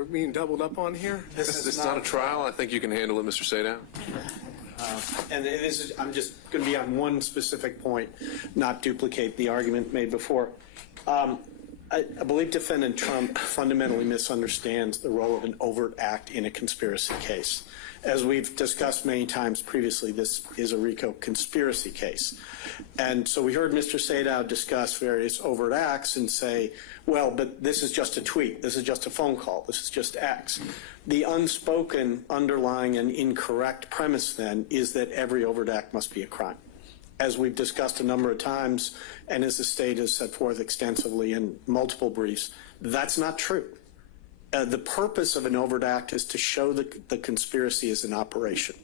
we're being doubled up on here? This is not a trial. I think you can handle it, Mr. Sadow. And this is, I'm just going to be on one specific point, not duplicate the argument made before. I believe Defendant Trump fundamentally misunderstands the role of an overt act in a conspiracy case. As we've discussed many times previously, this is a RICO conspiracy case. And so we heard Mr. Sadow discuss various overt acts and say, well, but this is just a tweet, this is just a phone call, this is just X. The unspoken underlying and incorrect premise then is that every overt act must be a crime. As we've discussed a number of times, and as the state has set forth extensively in multiple briefs, that's not true. The purpose of an overt act is to show that the conspiracy is an operation.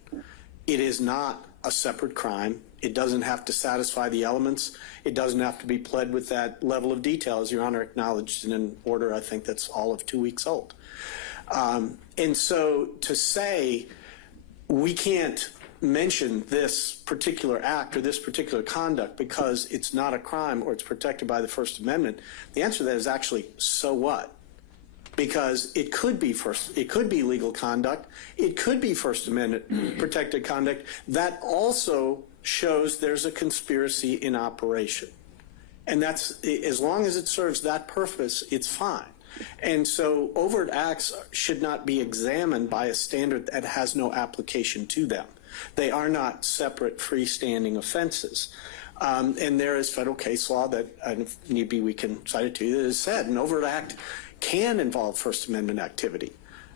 It is not a separate crime. It doesn't have to satisfy the elements. It doesn't have to be pled with that level of detail, as Your Honor acknowledged in an order I think that's all of 2 weeks old. And so to say we can't mention this particular act or this particular conduct because it's not a crime or it's protected by the First Amendment, the answer to that is actually, so what? Because it could be legal conduct, it could be First Amendment protected conduct. That also shows there's a conspiracy in operation. And that's, as long as it serves that purpose, it's fine. And so overt acts should not be examined by a standard that has no application to them. They are not separate freestanding offenses. And there is federal case law that, if need be, we can cite it to you, that has said an overt act can involve First Amendment activity.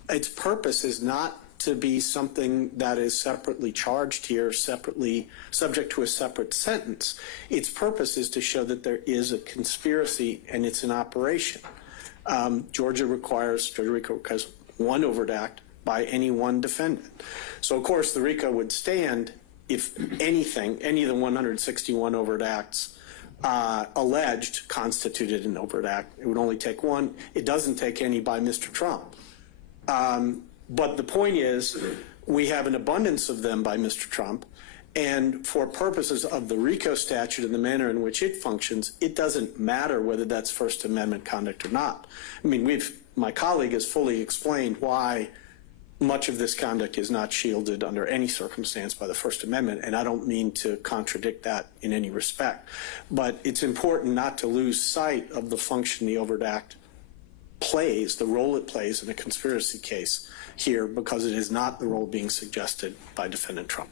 Its purpose is not to be something that is separately charged here, separately subject to a separate sentence. Its purpose is to show that there is a conspiracy and it's an operation. Georgia RICO requires one overt act by any one defendant. So, of course, the RICO would stand if anything, any of the 161 overt acts alleged constituted an overt act. It would only take one. It doesn't take any by Mr. Trump. But the point is, we have an abundance of them by Mr. Trump, and for purposes of the RICO statute and the manner in which it functions, it doesn't matter whether that's First Amendment conduct or not. I mean, my colleague has fully explained why much of this conduct is not shielded under any circumstance by the First Amendment, and I don't mean to contradict that in any respect. But it's important not to lose sight of the function the overt act plays, the role it plays in a conspiracy case here, because it is not the role being suggested by Defendant Trump.